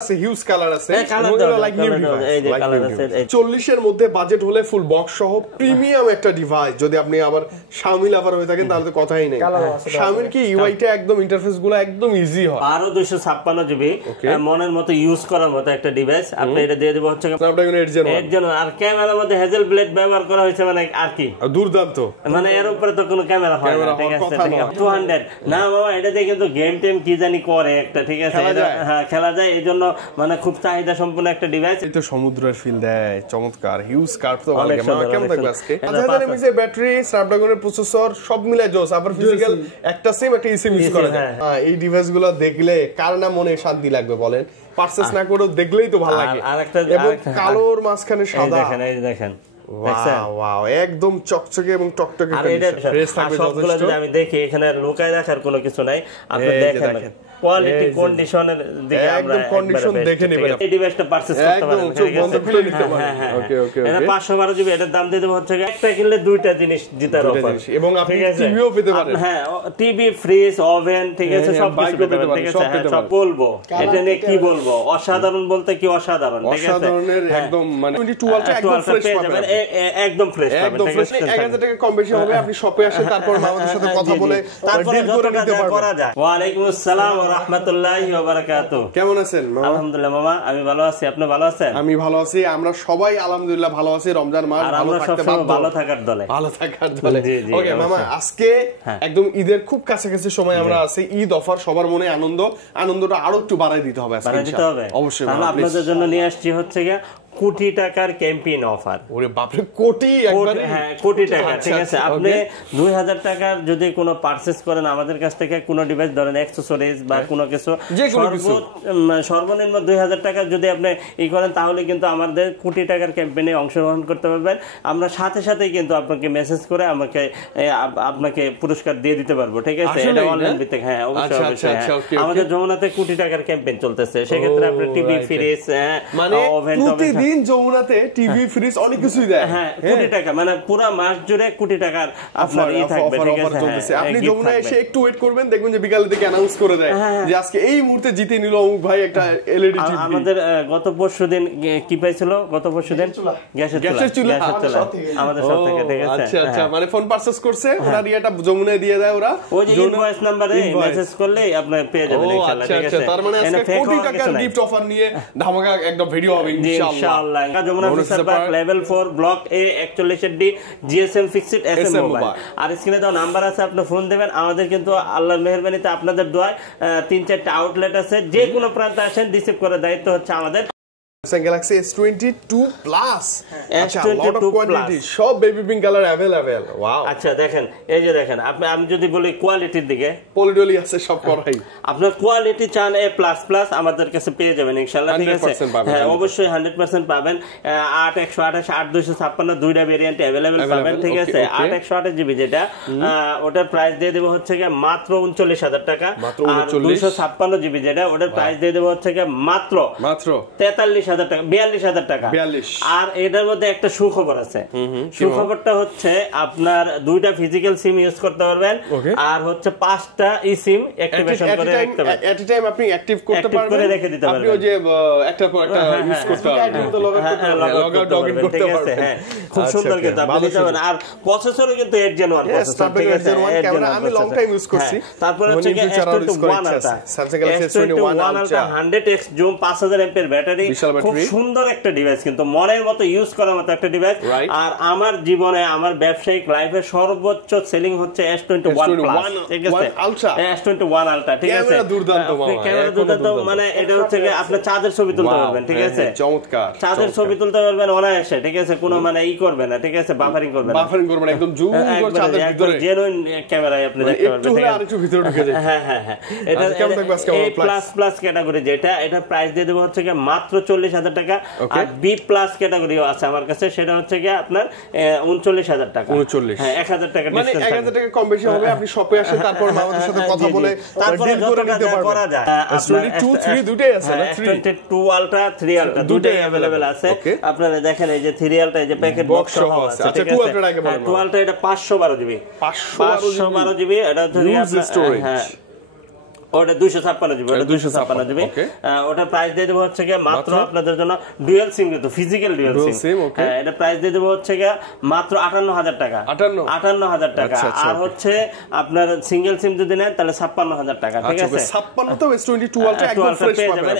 Huge colour আছে like new device 40 এর মধ্যে বাজেট হলে ফুল বক্স সহ প্রিমিয়াম একটা ডিভাইস। যদি আপনি আবার Xiaomi লাভার হয়ে থাকেন তাহলে তো কথাই নেই। Xiaomi কি UI টা একদম ইন্টারফেস গুলো একদম ইজি হয়। 1256 জিবি মনের মতো ইউজ করার মতো একটা ডিভাইস। আপনি এটা দিয়ে দেব হচ্ছে Snapdragon 8 Gen 1 আর ক্যামেরার মধ্যে হেজেল ব্লেড ব্যবহার করা হয়েছে, মানে আর কি দুর্দান্ত, মানে এর উপরে তো কোনো ক্যামেরা হয় না। ঠিক আছে 200 না বাবা, এটা দিয়ে কিন্তু গেম টেম কি জানি করে একটা। ঠিক আছে হ্যাঁ খেলা যায়, এইজন্য মানে খুব চাহিদা সম্পন্ন একটা ডিভাইস। এটা সমুদ্রের ফিল দেয়, চমৎকার হিউজ কার্ভ তো ভালো লাগে। কেমন থাকবে আজকে 1000 mAh এর ব্যাটারি, Snapdragon এর প্রসেসর সব মিলে জোস। আবার ফিজিক্যাল একটা সিম একটা eSIM ইউজ করা যায়। হ্যাঁ এই ডিভাইসগুলো দেখলে কার না মনে শান্তি লাগবে বলেন? পারচেজ না করেও দেখলেই তো ভালো লাগে। এবং কালোর মাঝখানে সাদা, দেখেন এই দেখেন ওয়াও একদম চকচকে এবং টকটকে ফ্রেশ থাকবে যথেষ্ট। যদি আমি দেখি এখানে লুকায় রাখার কোনো কিছু নাই, আপনি দেখেন কোয়ালিটি কন্ডিশনের দিকে আমরা একদম কন্ডিশন দেখে নেবেন। এই ডিভাইসটা পারচেজ করতে পারেন, চোখ বন্ধ করে নিতে পারেন। ওকে ওকে এটা 512 জিবি, এটার দাম দিয়ে দেব হচ্ছে একটা কিনলে দুইটা জিনিস জিতার অফার। এবং আপনি টিভিও পেতে পারেন। হ্যাঁ টিভি, ফ্রিজ, ওভেন, ঠিক আছে সব কিছু পেতে পারেন। ঠিক আছে সব বলবো, এটা নিয়ে কি বলবো, অসাধারণ বলতে কি অসাধারণ। ঠিক আছে অসাধারণের একদম মানে 22 আলট্রা একদম ফ্রেশ পাবেন, একদম ফ্রেশ পাবেন। ঠিক আছে 1000 টাকা কম বেশি হবে। আপনি শপে আসেন, তারপর আমাদের সাথে কথা বলে তারপরে করে নিতে পারবেন। ওয়া আলাইকুম আসসালাম ওয়া রাহমাতুল্লাহি ওয়া বারাকাতুহু। কেমন আছেন মামা? আলহামদুলিল্লাহ মামা, আমি ভালো আছি। আপনি ভালো আছেন? আমি ভালো আছি, আমরা সবাই আলহামদুলিল্লাহ ভালো আছি। রমজান মাস ভালো থাকতে পারবো, ভালো থাকার দলে, ভালো থাকার দলে। ওকে মামা, আজকে একদম ঈদের খুব কাছাকাছি সময় আমরা আছি। ঈদ অফার, সবার মনে আনন্দটা আরো একটু বাড়াই দিতে হবে আজকে ইনশাআল্লাহ। অবশ্যই আপনাদের জন্য নিয়ে আসছি হচ্ছে কোটি টাকার ক্যাম্পেইন অফার। ওরে বাপ রে, কোটি একবারে? হ্যাঁ কোটি টাকা। ঠিক আছে আপনি 2000 টাকার যদি কোনো পারচেজ করেন আমাদের কাছ থেকে, কোনো ডিভাইস ধরেন অ্যাকসেসরিজ বা কোনো কিছু, সর্বনিম্ন 2000 টাকা যদি আপনি করেন তাহলে কিন্তু আমাদের কোটি টাকার ক্যাম্পেইনে অংশগ্রহণ করতে পারবেন। আমরা সাথে সাথে কিন্তু আপনাকে মেসেজ করে আপনাকে পুরস্কার দিয়ে দিতে পারবো। ঠিক আছে এটা অনলাইন ভিত্তিক। হ্যাঁ অবশ্যই অবশ্যই আমাদের যমুনাতে কোটি টাকার ক্যাম্পেইন চলতেছে। সেক্ষেত্রে আপনি টিভি, ফ্রিজ, ওভেন, দিন যমুনাতে টিভি, ফ্রিজ অনেক কিছুই দেয়। হ্যাঁ কোটি টাকা, মানে পুরো মাস জুড়ে কোটি টাকার আপনার থাকবে। ঠিক আছে আপনি যমুনায় এসে একটু ওয়েট করবেন, দেখবেন যে বিকালে থেকে অ্যানাউন্স করে দেয় যে আজকে এই মুহূর্তে জিতে নিল অমুক ভাই একটা এলইডি টিভি। আমাদের গত পরশুদিন কি পাইছিল? গত পরশুদিন গ্যাসের চুলা আমাদের সব থেকে। ঠিক আছে আচ্ছা আচ্ছা, মানে ফোন পারচেজ করছে ওনার ইয়েটা যমুনায় দিয়ে দেয় ওরা। ওই যে ইনভয়েস নম্বরে মেসেজ করলেই আপনি পেয়ে যাবেন ইনশাআল্লাহ। ঠিক আছে তার মানে আজকে কোটি টাকার গিফট অফার নিয়ে ধামাকা একটা ভিডিও হবে ইনশাআল্লাহ। Jamuna future park level 4 block A 41D GSM fixed SM mobile. আর স্ক্রিনে দাও নাম্বার আছে, আপনি ফোন দিবেন। আমাদের কিন্তু আল্লাহর মেহেরবানিতে আপনাদের দোয়ায় 3-4টা আউটলেট আছে, যে কোনো প্রান্তে আসেন রিসিভ করার দায়িত্ব হচ্ছে আমাদের। Samsung Galaxy S22 Plus, S22 Plus সব baby pink colour available. Wow আচ্ছা দেখেন, এই যে দেখেন আমি যদি বলি কোয়ালিটির দিকে, পলিডলি আছে সব করাই। আপনার কোয়ালিটি চান A++ আমাদের কাছে পেয়ে যাবেন ইনশাআল্লাহ। ঠিক আছে হ্যাঁ অবশ্যই 100% পাবেন। 8 128 8 256 দুইটা ভেরিয়েন্ট अवेलेबल পাবেন। ঠিক আছে 8 128 জিবি যেটা, ওটার প্রাইস দিয়ে দেব হচ্ছে মাত্র 39000 টাকা। আর 256 জিবি যেটা, ওটার প্রাইস দিয়ে দেব হচ্ছে মাত্র 43000 টাকা, 42000 টাকা। আর এটার মধ্যে একটা সুখবর আছে। সুখবরটা হচ্ছে আপনার দুইটা ফিজিক্যাল সিম ইউজ করতে পারবেন, আর হচ্ছে 5টা ইসিম অ্যাক্টিভেশন করে রাখতে পারবেন। এট এ টাইম আপনি অ্যাক্টিভ করতে পারবেন, করে রেখে দিতে পারবেন। আপনি ওই যে একটা পর একটা ইউজ করতে পারবেন, লগ আউট লগ ইন করতে পারবেন। হ্যাঁ খুব সুন্দর কিন্তু আপনি দিতে পারেন। আর প্রসেসরও কিন্তু 8 Gen 1 প্রসেসর। ঠিক আছে ক্যামেরা আমি লং টাইম ইউজ করছি। তারপরে হচ্ছে S21 Ultra, Samsung Galaxy S21 Ultra 100x zoom, 5000 mAh battery, খুব সুন্দর একটা ডিভাইস, কিন্তু মনের মতো ইউজ করার মতো একটা ডিভাইস। আর আমার জীবনে আমার ব্যবসায়িক লাইফে সর্বোচ্চ সেলিং হচ্ছে S21 Plus। ঠিক আছে S21 Ultra। ঠিক আছে ক্যামেরা দুর্দান্ত মামা, ক্যামেরা দুর্দান্ত, মানে এটা হচ্ছে আপনি চাঁদের ছবি তুলতে পারবেন। ঠিক আছে চমৎকার, চাঁদের ছবি তুলতে পারবেন অনায়াসে। ঠিক আছে কোনো মানে করবে না। ঠিক আছে বাফারিং করবে না, একদম জুম করে চাঁদের ভিতরে জেনুইন ক্যামেরায় আপনি দেখতে পারবেন। ঠিক আছে আরেকটু ভিতরে ঢুকে যায়। হ্যাঁ হ্যাঁ হ্যাঁ এটা A++ ক্যাটাগরি যেটা, এটা প্রাইস দিয়ে দেব হচ্ছে মাত্র 40000 টাকা। আর B+ ক্যাটাগরিও আছে আমার কাছে, সেটা হচ্ছে আপনার 39000 টাকা। 39 হ্যাঁ 1000 টাকা মানে 1000 টাকা কম বেশি হবে। আপনি শপে আসেন, তারপর আমাদের সাথে কথা বলে তারপরে ডিল করে নিতে করা যায়। S22 3 দুটেই আছে না? S22 Ultra 3 Ultra দুটেই अवेलेबल আছে। আপনারা দেখেন এই যে 3 Ultra এই যে প্যাকেট বক্স সহ আছে। আচ্ছা 2 Ultra আগে বলেন। 2 Ultra এটা 512 জিবি, 512 জিবি। এটা হচ্ছে হ্যাঁ ওটা 256 জিবি, ওটা 256 জিবি। ওটা প্রাইস দিয়ে দেবো হচ্ছে গিয়ে মাত্র আপনাদের জন্য ডুয়াল সিম, কিন্তু ফিজিক্যাল ডুয়াল সিম। হ্যাঁ, এটা প্রাইস দিয়ে দেবো হচ্ছে গিয়ে মাত্র 58,000 টাকা। 58,000 টাকা। আর হচ্ছে আপনার সিঙ্গেল সিম যদি নেন তাহলে 56,000 টাকা। ঠিক আছে, 56 তো S22 আলট্রা একদম ফ্রেশ পাবেন,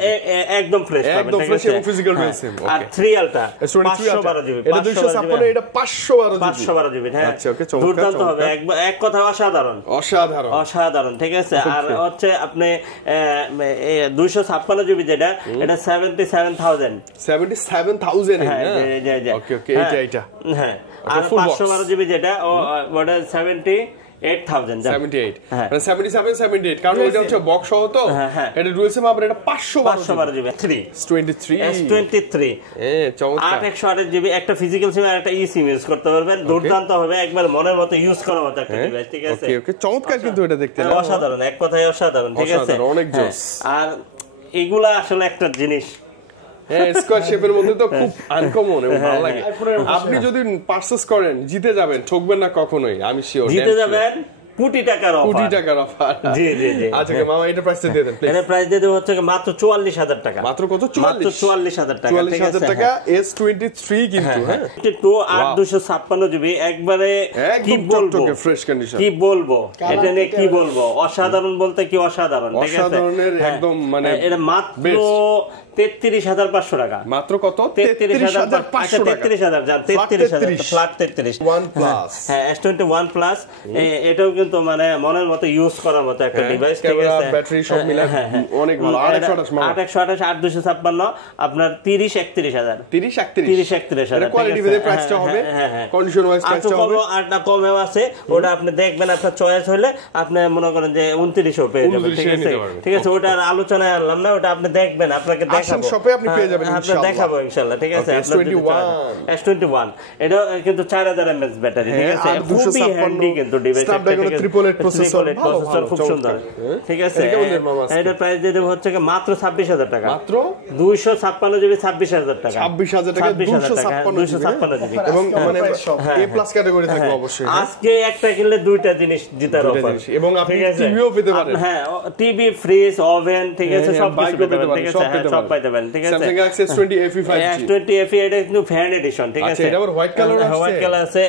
একদম ফ্রেশ পাবেন, একদম ফ্রেশ এবং ফিজিক্যাল ডুয়াল সিম। আর 3 আলট্রা S23 512 জিবি, এটা 256, এটা 512 জিবি। হ্যাঁ, আচ্ছা, ওকে, দুর্দান্ত হবে, এক কথা অসাধারণ, অসাধারণ, অসাধারণ। ঠিক আছে, আর হচ্ছে আপনি 256 জিবি যেটা, এটা 77,000। হ্যাঁ, ওকে ওকে, এটা হ্যাঁ। আর 512 জিবি যেটা, ওটা 78,000। 78 মানে 77 78, কারণ এটা হচ্ছে বক্স সহ তো। এটা ডুয়াল সিম, আবার এটা 512 জিবি। S23 চমৎকার, 8/128 জিবি, একটা ফিজিক্যাল সিম আর একটা ই সিম ইউজ করতে পারবেন। দুর্দান্ত হবে, একবার মনের মতো ইউজ করার মতো একটা ডিভাইস। ঠিক আছে, ওকে ওকে, চমৎকার কিন্তু এটা দেখতে অসাধারণ, এক কথায় অসাধারণ। ঠিক আছে, অনেক জোস। আর এগুলা আসলে একটা জিনিস, স্কোয়ার শেপের মধ্যে তো খুব আনকমন এবং ভালো লাগে। আপনি যদি পারচেজ করেন জিতে যাবেন, ঠকবেন না কখনোই, আমি শিওর জিতে যাবেন। কোটি টাকার অফার। জি জি জি। আচ্ছা মামা, এটা প্রাইস দিয়ে দেন প্লিজ। এটা প্রাইস দিয়ে দেব হচ্ছে মাত্র 44,000 টাকা। মাত্র কত? 44,000 টাকা। 44,000 টাকা S23 কিন্তু। হ্যাঁ, 256 জিবি, একবারে কি বলবো, ফ্রেশ কন্ডিশন, কি বলবো এটা নিয়ে, কি বলবো, অসাধারণ বলতে কি অসাধারণ। ঠিক আছে, অসাধারণের একদম মানে এটা মাত্র 33,500 টাকা। মাত্র কত? 33,500 টাকা। 33,000 জান, 33,000 ফ্ল্যাট 33 OnePlus। হ্যাঁ, S21 প্লাস, এটাও কিন্তু মানে মনের মতো ইউজ করার মতো একটা ডিভাইস। ঠিক আছে, ব্যাটারি সব মিলে অনেক ভালো। 8/128 8/256 আপনার 30-31,000। 30-31,000 এটা কোয়ালিটি ভেদে প্রাইসটা হবে, কন্ডিশন ওয়াইজ প্রাইসটা হবে। আরটা কমেও আছে, ওটা আপনি দেখবেন, আপনার চয়েস হলে আপনি মনে করেন যে 29ও পেয়ে যাবেন। ঠিক আছে, ঠিক আছে, ওটা আর আলোচনায় আনলাম না, ওটা আপনি দেখবেন, আপনাকে দেখাবো শপে, আপনি পেয়ে যাবেন ইনশাআল্লাহ, আপনাকে দেখাবো ইনশাআল্লাহ। ঠিক আছে, S21 এটা কিন্তু 4000 mAh ব্যাটারি। ঠিক আছে, খুবই হ্যান্ডি কিন্তু ডিভাইস, Snapdragon 888 প্রসেসর, খুব সুন্দর। ঠিক আছে, এটা প্রাইস দিয়ে দেব হচ্ছে মাত্র 26,000 টাকা। মাত্র 256 জিবি 26,000 টাকা। 26,000 টাকা 256 জিবি, এবং মানে A+ ক্যাটাগরি থাকবে অবশ্যই। আজকে একটা কিনলে দুইটা জিনিস জিতার অফার, এবং আপনি টিভিও পেতে পারেন। হ্যাঁ, টিভি, ফ্রিজ, ওভেন, ঠিক আছে, সব কিছু পেতে পারেন। ঠিক আছে, সব পাইতে পারেন। ঠিক আছে, Samsung Galaxy S20 FE 5G, S20 FE, এটা কিন্তু ফ্যান এডিশন। ঠিক আছে, আচ্ছা, এটা আবার হোয়াইট কালার আছে, হোয়াইট কালার আছে,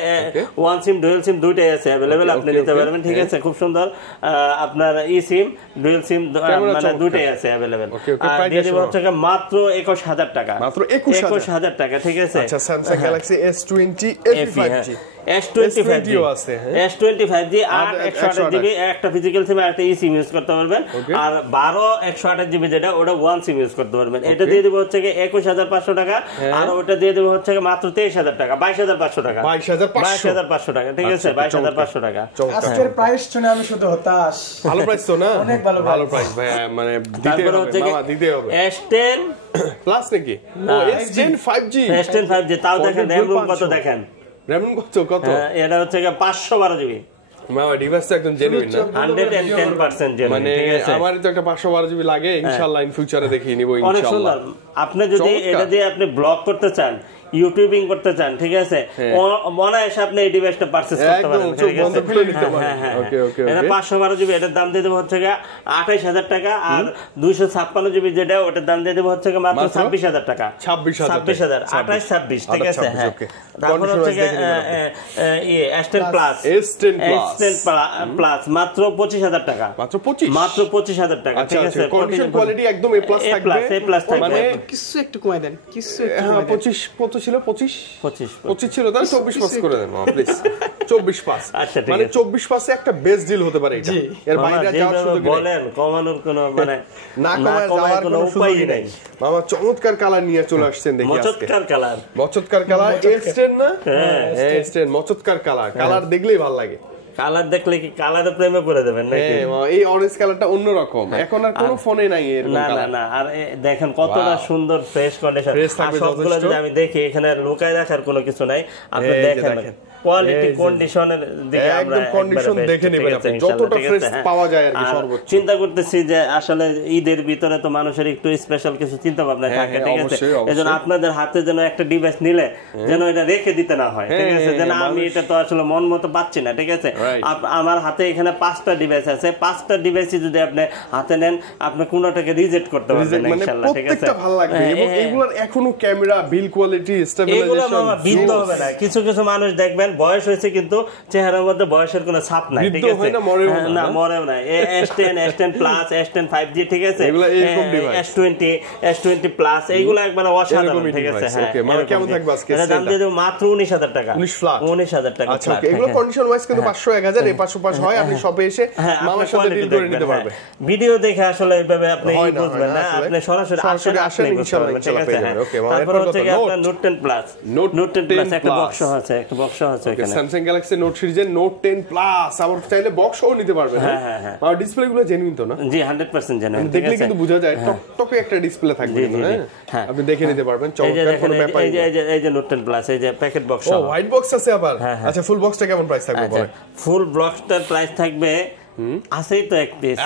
ওয়ান সিম ডুয়াল সিম দুইটাই আছে अवेलेबल, আপনি নিতে পারবেন। ঠিক আছে, খুব সুন্দর। আপনার ই সিম ডুয়াল সিম মানে দুইটাই আছে अवेलेबल। আর দিয়ে দেব হচ্ছে মাত্র 21,000 টাকা। মাত্র 21,000 টাকা। ঠিক আছে, আচ্ছা, Samsung Galaxy S20 FE 5G, S25G আছে, S25G 8/128 জিবি, একটা ফিজিক্যাল সিম আর একটা ই সিম ইউজ করতে পারবেন। আর 12/128 জিবি যেটা, ওটা ওয়ান সিম ইউজ করতে পারবেন। এটা দিয়ে দেব হচ্ছে 21,500 টাকা। আর ওটা দিয়ে দেব হচ্ছে মাত্র 23,000 টাকা, 22,500 টাকা, 22,500 টাকা। ঠিক আছে, 22,500 টাকা। আজকের প্রাইস শুনে আমি শুধু হতাশ। ভালো প্রাইস তো না? অনেক ভালো প্রাইস ভাই, মানে দিতে হবে, মামা দিতে হবে। S10 প্লাস নাকি? ও S10 5G, S10 5G, তাও দেখেন RAM কত, দেখেন RAM কত? এটা হচ্ছে 512 জিবি। মামা ডিভাইসটা একদম জেনুইন না, 110% জেনুইন। মানে আমার তো একটা 512 জিবি লাগে, ইনশাআল্লাহ ইন ফিউচারে দেখিয়ে নিব ইনশাআল্লাহ। আপনি যদি এটা দিয়ে আপনি ব্লগ করতে চান, ইউটিউবিং করতে চান, ঠিক আছে, অনায়াসে আপনি এই ডিভাইসটা পারচেজ করতে পারেন। ঠিক আছে, ওকে ওকে, এটা 512 জিবি, এটার দাম দিয়ে দেব হচ্ছে 28,000 টাকা। আর 256 জিবি যেটা, ওটার দাম দিয়ে দেব হচ্ছে মাত্র 26,000 টাকা। 26,000 26,000 ঠিক আছে। হ্যাঁ, তারপর হচ্ছে S10 প্লাস, S10 প্লাস মাত্র 25,000 টাকা, মাত্র 25,000 টাকা। ঠিক আছে, কন্ডিশন কোয়ালিটি একদম A+ থাকবে, A+ মানে কিছু একটু কমাই দেন, কিছু একটু 25 ছিল, 25 ছিল, তাহলে 24 পাস করে দেন প্লিজ। 24 পাস, মানে 24 পাসে একটা বেস্ট ডিল হতে পারে এটা। এর বাইরে যাওয়ার সুযোগ নেই, বলেন কমানোর কোনো মানে না কমায় কোনো উপায় নেই। মামা চমৎকার কালার নিয়ে চলে আসছেন, দেখি আজকে মচৎকার কালার S10 না? হ্যাঁ, S10 মচৎকার কালার দেখলেই ভালো লাগে। কালার দেখলে কি কালারে প্রেমে পড়ে যাবেন নাকি? এই অরেঞ্জ কালারটা অন্যরকম, এখন আর কোনো ফোনে নাই এরকম কালার। না, আর দেখেন কতটা সুন্দর ফ্রেশ কন্ডিশন। আর সবগুলো যদি আমি দেখি, এখানে লুকায় রাখার কোনো কিছু নাই, আপনি দেখেন কোয়ালিটি কন্ডিশনের দিকে আমরা একদম কন্ডিশন দেখে নেবেন আপনি যতটা ফ্রেশ পাওয়া যায় আর কি সর্বোচ্চ। চিন্তা করতেছি যে আসলে ঈদের ভিতরে তো মানুষের একটু স্পেশাল কিছু চিন্তা ভাবনা থাকে, ঠিক আছে? এজন্য আপনাদের হাতে যেন একটা ডিভাইস নিলে যেন এটা রেখে দিতে না হয়, ঠিক আছে? যেন আমি এটা তো আসলে মন মতো পাচ্ছি না, ঠিক আছে? আমার হাতে এখানে 5টা ডিভাইস আছে, 5টা ডিভাইসই যদি আপনি হাতে নেন আপনি কোনোটাকে রিজেক্ট করতে পারবেন না ইনশাআল্লাহ, ঠিক আছে? প্রত্যেকটা ভালো লাগবে এবং এগুলোর এখনো ক্যামেরা বিল কোয়ালিটি স্টেবিলাইজেশন বিদ্য হবে না। কিছু কিছু মানুষ দেখবেন বয়স হয়েছে কিন্তু চেহারার মধ্যে বয়সের কোনো ছাপ নাই, ঠিক আছে? না মরেও না। S10 S10 plus S10 5G, ঠিক আছে? এগুলো এরকম ডিভাইস S20 S20 প্লাস এইগুলো একবার অসাধারণ, ঠিক আছে? ওকে, মানে কেমন থাকবে আজকে এটা দাম দিয়ে দেব মাত্র 19,000 টাকা। 19,000 টাকা। আচ্ছা ওকে, এগুলো কন্ডিশন ওয়াইজ কিন্তু 500 1000 এ 500 পাস হয়। আপনি শপে এসে মামার সাথে ডিল করে নিতে পারবেন। ভিডিও দেখে আসলে এইভাবে আপনি বুঝবেন না, আপনি সরাসরি আসেন ইনশাআল্লাহ, ঠিক আছে? ওকে, তারপর হচ্ছে কি আপনার নোট 10 প্লাস, নোট 10 প্লাস একটা বক্স আছে, এখানে স্যামসাং গ্যালাক্সি নোট সিরিজের নোট 10 প্লাস আবার চাইলে বক্সও নিতে পারবেন। হ্যাঁ। আর ডিসপ্লে গুলো জেনুইন তো না? জি 100% জেনুইন, ঠিক দেখলে আছে? কিন্তু বোঝা যায় টকটকে একটা ডিসপ্লে থাকবে, হ্যাঁ আপনি দেখে নিতে পারবেন। চমৎকার কোনো ব্যাপার নেই। এই যে নোট 10 প্লাস, এই যে প্যাকেট বক্স, ও হোয়াইট বক্স আছে আবার। আচ্ছা ফুল বক্সটা কেমন প্রাইস থাকবে বলেন? ফুল বক্সটার প্রাইস থাকবে আছেই তো এক পিস,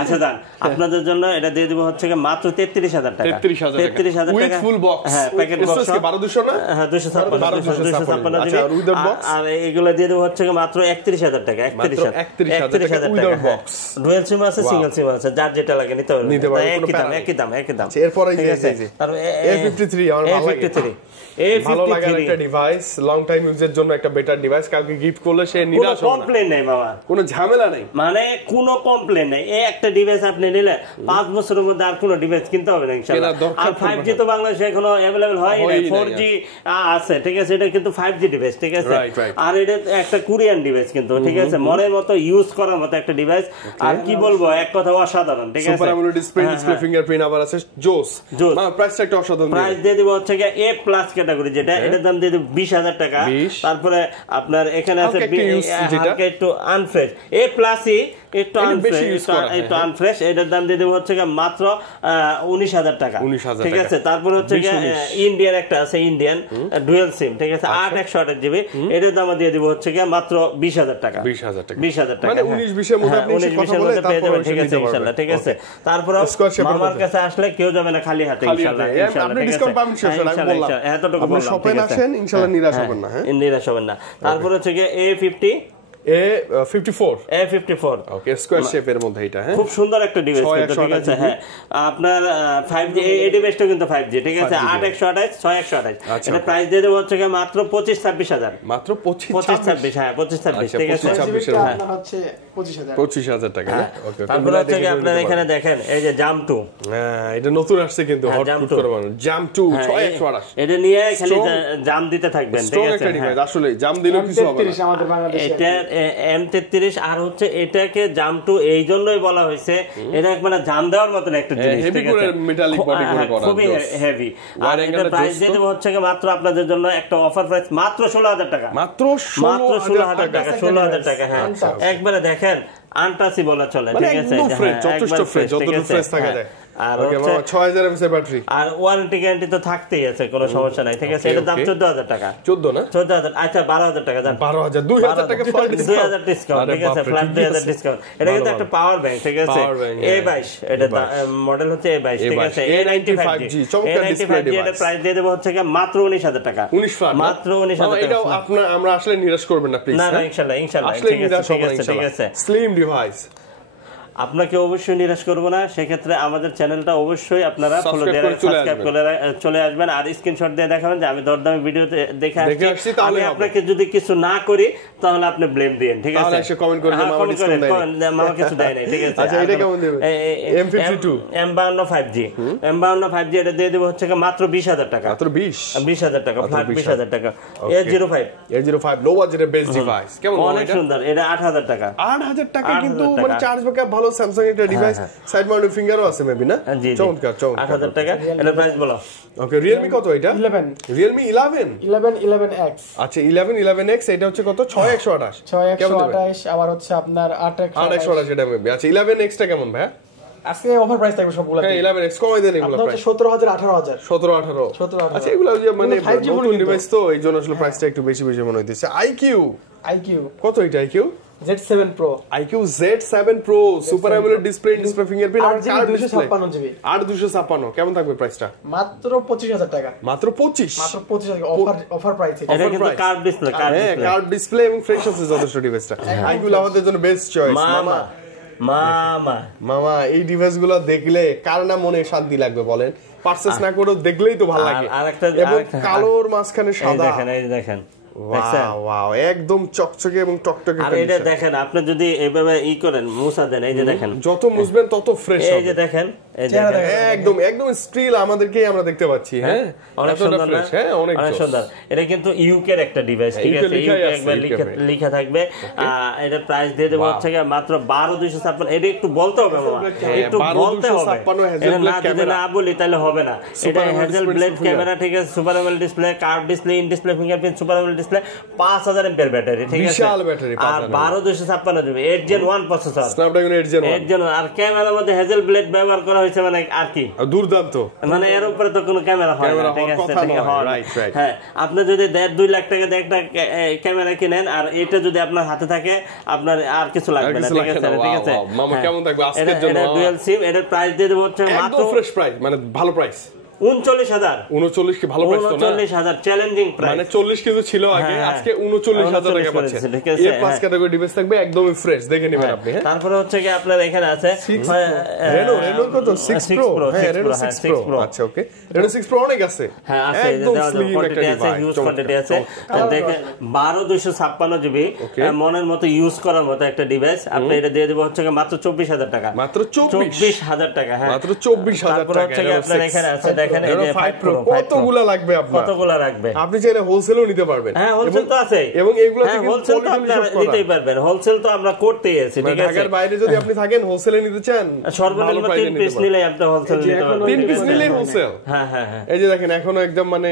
আচ্ছা দান আপনাদের জন্য এটা দিয়ে দিব হচ্ছে মাত্র 33,000 টাকা। 33,000 টাকা উইথ ফুল বক্স। হ্যাঁ প্যাকেট বক্স 1200 না? হ্যাঁ 256 আচ্ছা আর উইদাউট বক্স আর এগুলো দিয়ে দেব হচ্ছে মাত্র 31,000 টাকা। 31,000 টাকা উইদাউট বক্স। ডুয়াল সিম আছে, সিঙ্গেল সিম আছে, যার যেটা লাগে নিতে পারবেন, একই দাম। এরপর এই যে A53 আমার ভালো লাগে, ভালো লাগার একটা ডিভাইস, লং টাইম ইউজের জন্য একটা বেটার ডিভাইস। কালকে গিফট করলে সে নিরাশ হবে না, কমপ্লেইন নাই বাবা, কোনো ঝামেলা নাই, মানে কোনো কমপ্লেইন নাই। এই একটা ডিভাইস আপনি নিলে 5 বছরের মধ্যে আর কোনো ডিভাইস কিনতে হবে না ইনশাআল্লাহ। আর 5G তো বাংলাদেশে এখনো अवेलेबल হয় না, 4G আছে, ঠিক আছে? এটা কিন্তু 5G ডিভাইস, ঠিক আছে? আর এটা একটা কোরিয়ান ডিভাইস কিন্তু, ঠিক আছে? মনের মতো ইউজ করার মতো একটা ডিভাইস। আর কি বলবো, এক কথা অসাধারণ, ঠিক আছে? সুপার অ্যামোলেড ডিসপ্লে ফিঙ্গারপ্রিন্ট আবার আছে, জোস। না প্রাইসটা একটা অসাধারণ। প্রাইস দিয়ে দিব হচ্ছে A প্লাস ক্যাটাগরি যেটা, এটার দাম দিয়ে দিব 20,000 টাকা। তারপরে আপনার এখানে আছে একটু আনফ্রেশ A প্লাসই একটু আনফ্রেশ, এটার দাম দিয়ে দেবো হচ্ছে মাত্র 19,000 টাকা, ঠিক আছে? তারপর হচ্ছে ইন্ডিয়ান একটা আছে, ইন্ডিয়ান ডুয়াল সিম, ঠিক আছে? 8/128GB, এটার দাম দিয়ে দিব হচ্ছে মাত্র 20,000 টাকা। 20,000 টাকা মানে 19-20 এর মধ্যে আপনি কথা বলে পেয়ে যাবেন, ঠিক আছে ইনশাআল্লাহ, ঠিক আছে? তারপর আমার কাছে আসলে কেউ যাবে না খালি হাতে ইনশাআল্লাহ। আপনি ডিসকাউন্ট পাবেন শেষে, আমি বললাম এতটুকু বললাম, শপে আসেন ইনশাআল্লাহ, নিরাশ হবেন না। হ্যাঁ নিরাশ হবেন না। তারপর হচ্ছে A54 ওকে, স্কয়ার শেপের মধ্যে এটা। হ্যাঁ খুব সুন্দর একটা ডিভাইস কিন্তু, ঠিক আছে? হ্যাঁ আপনার 5G এই ডিভাইসটা কিন্তু 5G, ঠিক আছে? 8/128 6/128, এটা প্রাইস দিয়ে দেব হচ্ছে মাত্র 25-26,000। মাত্র 25-26, হ্যাঁ 25-26, ঠিক আছে? আপনার হচ্ছে 25,000 টাকা। ওকে, তারপর হচ্ছে আপনারা এখানে দেখেন এই যে জাম 2, হ্যাঁ এটা নতুন আসছে কিন্তু, হট করে বানানো জাম 2 6/128, এটা নিয়ে খালি জাম দিতে থাকবেন, ঠিক আছে? আসলে জাম দিলে কিছু হবে না। আমাদের বাংলাদেশে এটা M33 আর হচ্ছে এটাকে জাম 2 এই জন্যই বলা হয়েছে, এটা মানে জাম দেওয়ার মতন একটা জিনিস, ঠিক আছে? মেটালিক বডি করে করা, খুবই হেভি। আর এটা প্রাইস দিয়ে দেব হচ্ছে মাত্র আপনাদের জন্য একটা অফার প্রাইস মাত্র 16,000 টাকা। মাত্র 16,000 টাকা, 16,000 টাকা। হ্যাঁ একবারে দেখেন আনটাসি বলা চলে, ঠিক আছে? যথেষ্ট ফ্রেশ, যতটুকু ফ্রেশ থাকা যায়। আর 6000 mAh ব্যাটারি, আর ওয়ারেন্টি গ্যারান্টি তো থাকতেই আছে, কোনো সমস্যা নাই, ঠিক আছে? এটার দাম 14,000 টাকা। 14 না 14,000, আচ্ছা 12,000 টাকা, 12,000 2,000 টাকা ফ্ল্যাট ডিসকাউন্ট, 2,000 ডিসকাউন্ট, ঠিক আছে? Flat 2,000 discount. এটা কিন্তু একটা পাওয়ার ব্যাংক, ঠিক আছে? A22 এটা মডেল হচ্ছে A22, ঠিক আছে? A95G চমৎকার ডিসপ্লে ডিভাইস। এটা প্রাইস দিয়ে দেব হচ্ছে মাত্র 19,000 টাকা। 19 ফ্ল্যাট মাত্র 19,000 টাকা। এটা আপনারা আমরা আসলে নিরাশ করবেন না প্লিজ। না ইনশাআল্লাহ, ঠিক আছে। স্লিম ডিভাইস, আপনাকে অবশ্যই নিরাশ করবো না। সেক্ষেত্রে আমাদের চ্যানেলটা অবশ্যই আপনারা ফলো দিয়ে সাবস্ক্রাইব করে চলে আসবেন, আর স্ক্রিনশট দিয়ে দেখাবেন যে আমি দরদামি ভিডিও দেখে আসছি। আমি আপনাকে যদি কিছু না করি তাহলে আপনি ব্লেম দিয়েন, ঠিক আছে? কমেন্ট করে মামা কিছু দেয় নাই, ঠিক আছে? আচ্ছা এটা কেমন দেবেন? M52 M52 5G এটা দিয়ে দেব হচ্ছে মাত্র 20,000 টাকা। মাত্র 20,000 টাকা, ফ্ল্যাট 20,000 টাকা। A05 লো বাজেটের বেস্ট ডিভাইস, কেমন অনেক সুন্দর। এটা 8,000 টাকা। 8,000 টাকা কিন্তু মানে চার্জ ব্যাকআপ ভালো, স্যামসাং এর ডিভাইস, সাইড মাউন্টেড ফিঙ্গারও আছে মেবি না? চমৎকার 8,000 টাকা। এটা প্রাইস বলো। ওকে, Realme কত এটা? 11 Realme 11X। আচ্ছা 11X এটা হচ্ছে কত? 6/128 6/128, আবার হচ্ছে আপনার 8/128 এটা মেবি। আচ্ছা 11X টা কেমন ভাই? আজকে অফার প্রাইস থাকবে সবগুলো। হ্যাঁ 11x কমাই দেন এগুলো প্রাইস 17000 18000 17 18 আচ্ছা এগুলো যে মানে নতুন ডিভাইস তো এইজন্য আসলে প্রাইসটা একটু বেশি বেশি মনে হইতেছে। IQ কত এটা IQ Z7 Pro IQ Z7 Pro super AMOLED display fingerprint আর 256 GB 8256 কেমন থাকবে প্রাইসটা? মাত্র 25000 টাকা। মাত্র 25000 অফার প্রাইস। এটা কিন্তু কার্ভ ডিসপ্লে এবং ফ্রেশ আছে যথেষ্ট ডিভাইসটা। IQ লাভারদের জন্য বেস্ট চয়েস। মামা এই ডিভাইসগুলো দেখলে কার না মনে শান্তি লাগবে বলেন? পারচেজ না করেও দেখলেই তো ভালো লাগে। এবং কালোর মাঝখানে সাদা, এই দেখেন ওয়াও একদম চকচকে এবং টকটকে। আর এটা দেখেন আপনি যদি এইভাবে করেন মুছা দেন, এই যে দেখেন যত মুছবেন তত ফ্রেশ হবে। এই যে দেখেন একদম একদম স্টিল আমাদেরকেই আমরা দেখতে পাচ্ছি। হ্যাঁ অনেক সুন্দর না? হ্যাঁ অনেক সুন্দর। এটা কিন্তু ইউকে এর একটা ডিভাইস, ঠিক আছে? ইউকে একবার লেখা থাকবে। এটা প্রাইস দিয়ে দেব হচ্ছে মাত্র 12256। এটা একটু বলতে হবে মামা, একটু বলতে হবে। এটা না যদি না বলি তাহলে হবে না। এটা হ্যাজেল ব্লেড ক্যামেরা, ঠিক আছে? Super AMOLED display, curve display, in display fingerprint, super AMOLED display, 5000 MPR battery, ঠিক আছে? বিশাল ব্যাটারি। আর 12256 GB 8 Gen 1 processor, Snapdragon 8 Gen 1। আর ক্যামেরার মধ্যে হ্যাজেল ব্লেড ব্যবহার করা হয়েছে, মানে আর কি দুর্দান্ত। মানে এর উপরে তো কোনো ক্যামেরা হয় না, ঠিক আছে? হ্যাঁ আপনি যদি 1.5-2 লাখ টাকা দিয়ে একটা ক্যামেরা কিনেন আর এটা যদি আপনার হাতে থাকে আপনার আর কিছু লাগবে না, ঠিক আছে? ঠিক আছে মামা কেমন থাকবে আজকের জন্য? এটা ডুয়াল সিম। এটার প্রাইস দিয়ে দেব হচ্ছে মাত্র একদম ফ্রেশ প্রাইস, মানে ভালো প্রাইস 39,000 কি ভালো প্রাইস তো না? 39,000 চ্যালেঞ্জিং প্রাইস। মানে 40 কিন্তু ছিল আগে, আজকে 39,000 টাকা পাচ্ছেন। এই প্লাস ক্যাটাগরি ডিভাইস থাকবে একদমই ফ্রেশ, দেখে নেবেন আপনি। হ্যাঁ তারপরে হচ্ছে কি আপনার এখানে আছে Reno কত 6 Pro। হ্যাঁ Reno 6 Pro। আচ্ছা ওকে, Reno 6 Pro অনেক আছে। হ্যাঁ আছে, একদম স্লিম একটা ডিভাইস, হিউজ কোয়ান্টিটি আছে। দেখেন 12256 জিবি মনের মতো ইউজ করার মতো একটা ডিভাইস। আপনি এটা দিয়ে দেব হচ্ছে মাত্র 24000 টাকা। মাত্র 24000 টাকা। হ্যাঁ মাত্র 24000 টাকা। হচ্ছে কি আপনার এখানে আছে দেখেন এই যে 5 Pro। কতগুলা লাগবে আপনার? কতগুলা লাগবে? আপনি চাইলে হোলসেলও নিতে পারবেন। হ্যাঁ হোলসেল তো আছে, এবং এগুলো থেকে হোলসেল তো আপনারা নিতেই পারবেন। হোলসেল তো আমরা করতেই আছি, ঠিক আছে? ঢাকার বাইরে যদি আপনি থাকেন হোলসেলে নিতে চান, সর্বনিম্ন 3 পিস নিলে আপনি হোলসেল নিতে পারবেন। 3 পিস নিলেই হোলসেল। হ্যাঁ হ্যাঁ হ্যাঁ। এই যে দেখেন এখনো একদম মানে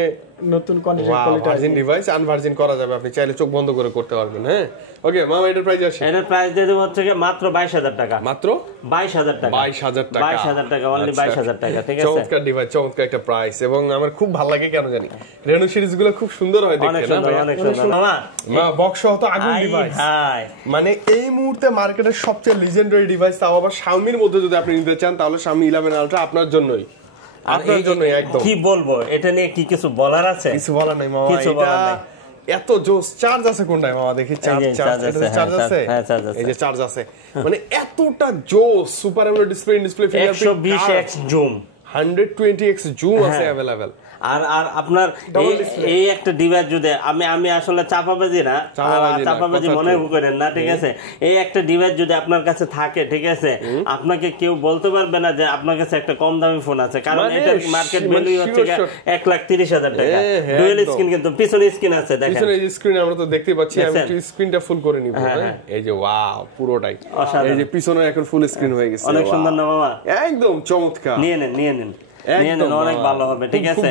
নতুন কন্ডিশন কোয়ালিটি ভার্জিন ডিভাইস, আনভার্জিন করা যাবে, আপনি চাইলে চোখ বন্ধ করে করতে পারবেন। হ্যাঁ ওকে মামা এটার প্রাইস আছে? এটার প্রাইস দিয়ে দেব হচ্ছে মাত্র 22000 টাকা। মাত্র 22000 টাকা। 22000 টাকা। 22000 টাকা, অনলি 22000 টাকা, ঠিক আছে? চমৎকার ডিভাইস, চমৎকার একটা প্রাইস। এবং আমার খুব ভালো লাগে কেন জানি, রেনো সিরিজ গুলো খুব সুন্দর হয় দেখতে, না? অনেক সুন্দর। মামা বক্স সহ তো আগুন ডিভাইস। মানে এই মুহূর্তে মার্কেটের সবচেয়ে লিজেন্ডারি ডিভাইস, তাও আবার Xiaomi এর মধ্যে যদি আপনি নিতে চান তাহলে Xiaomi 11 Ultra আপনার জন্যই, আপনার জন্যই একদম। কি বলবো, এটা নিয়ে কি কিছু বলার আছে? কিছু বলার নাই মামা। এটা এত জোস। চার্জ আছে কোনটায় মামা? দেখি চার্জ আছে। হ্যাঁ চার্জ আছে, এই যে চার্জ আছে। মানে এতটা জোস। Super AMOLED display fingerprint, 120x zoom, 120x zoom আছে अवेलेबल। আর আপনার এই একটা ডিভাইস যদি আমি আসলে চাপাবাজি মনে করেন না, ঠিক আছে? এই একটা ডিভাইস যদি আপনার কাছে থাকে, ঠিক আছে, আপনাকে কেউ বলতে পারবে না যে আপনার কাছে একটা কম দামি ফোন আছে, কারণ এটার মার্কেট ভ্যালু হচ্ছে 1,30,000 টাকা। ডুয়াল স্ক্রিন, কিন্তু পিছনে স্ক্রিন আছে, দেখেন পিছনে এই স্ক্রিন আমরা তো দেখতে পাচ্ছি। আমি একটু স্ক্রিনটা ফুল করে নিব। এই যে ওয়াও, পুরোটাই এই যে পিছনে এখন ফুল স্ক্রিন হয়ে গেছে। অনেক সুন্দর না মামা? একদম চমৎকার। নিয়ে নেন অনেক ভালো হবে, ঠিক আছে?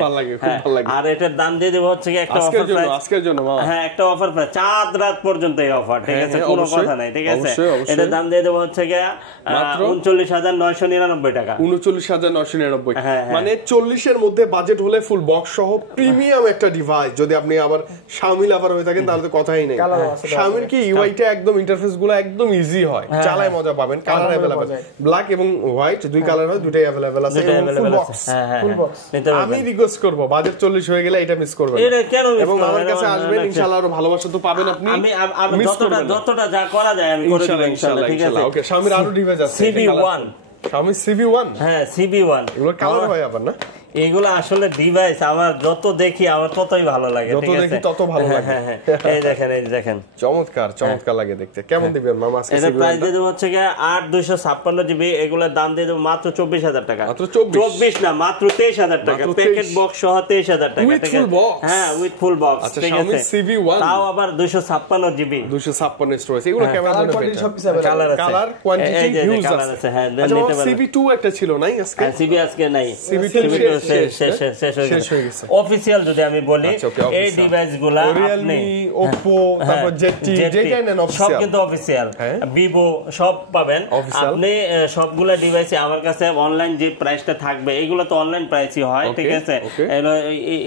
আর এটার দাম দিয়ে দেব হচ্ছে একটা অফার প্রাইস আজকের জন্য। হ্যাঁ একটা অফার প্রাইস, চাঁদ রাত পর্যন্ত এই অফার, ঠিক আছে? কোনো কথা নাই, ঠিক আছে? এটার দাম দিয়ে দেব হচ্ছে 39,999 টাকা। 39,999। মানে 40 এর মধ্যে বাজেট হলে ফুল বক্স সহ প্রিমিয়াম একটা ডিভাইস। যদি আপনি আবার Xiaomi লাভার হয়ে থাকেন তাহলে তো কথাই নেই। Xiaomi কি UI টা একদম ইন্টারফেস গুলো একদম ইজি হয়, চালায় মজা পাবেন। কালার अवेलेबल, ব্ল্যাক এবং হোয়াইট দুই কালার হয়, দুটোই अवेलेबल আছে। Full box. আমি রিকোয়েস্ট করব বাজেট 40 হয়ে গেলে এটা মিস করবেন না, এবং আমার কাছে আসবেন, ইনশাআল্লাহ আরো ভালোবাসা তো পাবেন আপনি। আমি যতটা যা করা যায় আমি করে দেব ইনশাআল্লাহ, ঠিক আছে? ওকে Xiaomi আরো ডিভাইস আছে। Xiaomi CV1। হ্যাঁ CV1 এগুলো কালার হয় আবার না? এগুলো আসলে ডিভাইস আমার যত দেখি আমার ততই ভালো লাগে, ঠিক আছে? যত দেখি তত ভালো লাগে। এই দেখেন চমৎকার লাগে দেখতে। কেমন দিবেন মামা আজকে? এর প্রাইস দিয়ে দেব হচ্ছে 8256 জিবি। এগুলোর দাম দিয়ে দেব মাত্র 24000 টাকা। মাত্র 24 না, মাত্র 23000 টাকা। প্যাকেট বক্স সহ 23000 টাকা, ঠিক আছে? হ্যাঁ উইথ ফুল বক্স, ঠিক আছে? CV1 তাও আবার 256 জিবি, 256 স্টোরেজ। এগুলো কেমন ধরনের কালার কোয়ান্টিটি হিউজ আছে। হ্যাঁ CV2 একটা ছিল নাই আজকে? CV আজকে নাই। CV2 শেষ হয়ে গেছে অফিশিয়াল যদি আমি বলি এই ডিভাইসগুলো আপনি Oppo তারপর ZT যেটা নেন অফিশিয়াল সব কিন্তু অফিশিয়াল Vivo সব পাবেন আপনি সবগুলা ডিভাইসে আমার কাছে অনলাইন যে প্রাইসটা থাকবে এগুলো তো অনলাইন প্রাইসই হয় ঠিক আছে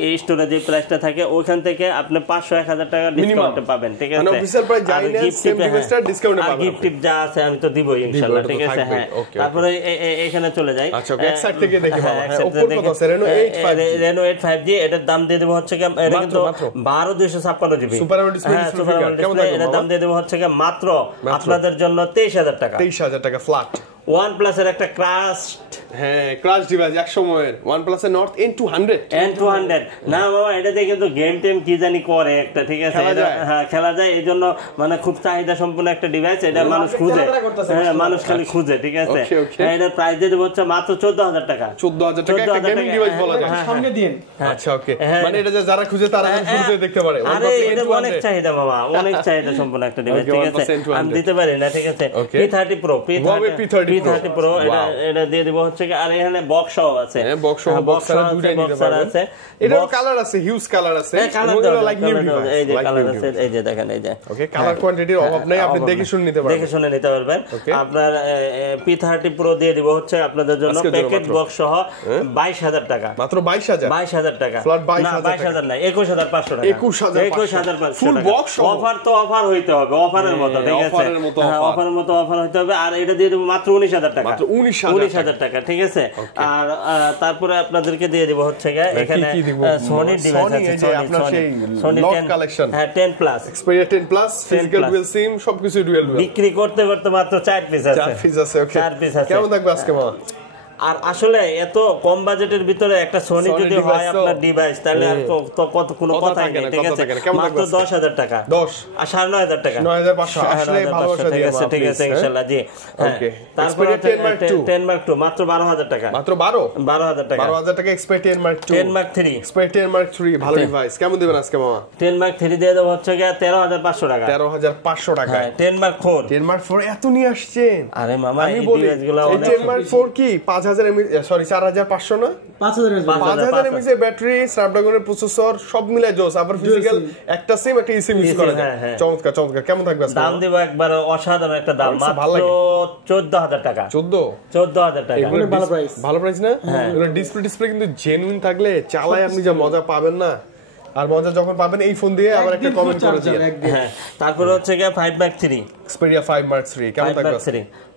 এই স্টোরে যে প্রাইসটা থাকে ওখান থেকে আপনি 500-1000 টাকা ডিসকাউন্টে পাবেন ঠিক আছে মানে অফিশিয়াল প্রাইস যাই না সেম ডিভাইসটা ডিসকাউন্টে পাবেন গিফট টিপ যা আছে আমি তো দিবই ইনশাআল্লাহ ঠিক আছে হ্যাঁ তারপরে এখানে চলে যাই আচ্ছা ওকে এক সাইড থেকে দেখি বাবা হ্যাঁ Oppo কত আছে Reno 8 5G এটার দাম দিয়ে দেব হচ্ছে কি এটা কিন্তু 12256 জিবি সুপার AMOLED ডিসপ্লে কেমন দাম এটার দাম দিয়ে দেব হচ্ছে কি মাত্র আপনাদের জন্য 23000 টাকা 23000 টাকা ফ্ল্যাট OnePlus এর একটা ক্রাশড হ্যাঁ ক্রাশ ডিভাইস এক সময়ের OnePlus এর Nord N200 না বাবা এটাতে কিন্তু গেম টেম কি জানি করে একটা ঠিক আছে হ্যাঁ খেলা যায় এইজন্য মানে খুব চাহিদা সম্পন্ন একটা ডিভাইস এটা মানুষ খুঁজে হ্যাঁ মানুষ খালি খুঁজে ঠিক আছে এটার প্রাইস দিয়ে দেব হচ্ছে মাত্র 14000 টাকা 14000 টাকা একটা গেমিং ডিভাইস বলা যায় সঙ্গে দিন আচ্ছা ওকে মানে এটা যারা খুঁজে তারা শুরুতে দেখতে পারে আরে এটা অনেক চাহিদা বাবা অনেক চাহিদা সম্পন্ন একটা ডিভাইস ঠিক আছে আমি দিতে পারি না ঠিক আছে P30 Pro P30 Pro এটা দিয়ে দেব হচ্ছে আর এখানে বক্স সহ আছে হ্যাঁ বক্স ছাড়া দুটোই নিতে পারবেন এটার কালার আছে হিউজ কালার আছে ওগুলো লাইক নিউ ডিভাইস এই যে কালার আছে এই যে দেখেন এই যে ওকে কালার কোয়ান্টিটির অভাব নাই আপনি দেখে শুনে নিতে পারবেন আপনার P30 Pro দিয়ে দিব হচ্ছে আপনাদের জন্য প্যাকেজ বক্স সহ 22000 টাকা মাত্র 22000 টাকা ফ্ল্যাট 22000 না 21500 টাকা 21500 ফুল বক্স অফার তো অফার হইতে হবে অফারের মতো ঠিক আছে অফারের মতো অফার হইতে হবে আর এটা দিয়ে দেব মাত্র 19000 টাকা মাত্র 19000 টাকা ঠিক আছে আর তারপরে আপনাদেরকে দিয়ে দিব হচ্ছে এখানে সনি ডিভাইস আছে আপনার সেই লক কালেকশন হ্যাঁ 10 plus Xperia 10 plus physical dual SIM সবকিছু ডুয়াল বিক্রি করতে মাত্র 4 পিস আছে 4 পিস আছে ওকে 4 পিস আছে কেমন থাকবে আজকে মামা আর আসলে এত কম বাজেটের ভিতরে একটা সোনি যদি হয় আপনার ডিভাইস তাহলে আর তো কত কোনো কথাই নেই ঠিক আছে মাত্র 10000 টাকা 10 আর 9500 টাকা 9500 আসলে ভালোবাসা দিয়ে ঠিক আছে ইনশাআল্লাহ জি ওকে তারপর 10 Mark 2 মাত্র 12000 টাকা মাত্র 12000 টাকা 12000 টাকা Xperia 10 Mark 2 10 Mark 3 Xperia 10 Mark 3 ভালো ডিভাইস কেমন দিবেন আজকে মামা 10 Mark 3 দিয়ে দেব হচ্ছে 13500 টাকা 13500 টাকা 10 Mark 4 10 Mark 4 এত নিয়ে আসছেন আরে মামা এই ডিভাইসগুলো অনেক 10 Mark 4 কি 5000 mAh সরি 4500 না 5000 mAh এর ব্যাটারি স্ন্যাপড্রাগনের প্রসেসর সব মিলে জোস আবার ফিজিক্যাল একটা সিম একটা ইসিম ইউজ করা যায় চমৎকার কেমন থাকবে আজকে দাম দিব একবার অসাধারণ একটা দাম মাত্র 14000 টাকা 14000 টাকা ভালো প্রাইস না এগুলো ডিসপ্লে কিন্তু জেনুইন থাকলে চালায় আপনি যা মজা পাবেন না আর মজা যখন পাবেন এই ফোন দিয়ে আবার একটা কমেন্ট করে দিন হ্যাঁ তারপর হচ্ছে 5 Mark 3 Xperia 5 Mark 3 কেমন থাকবে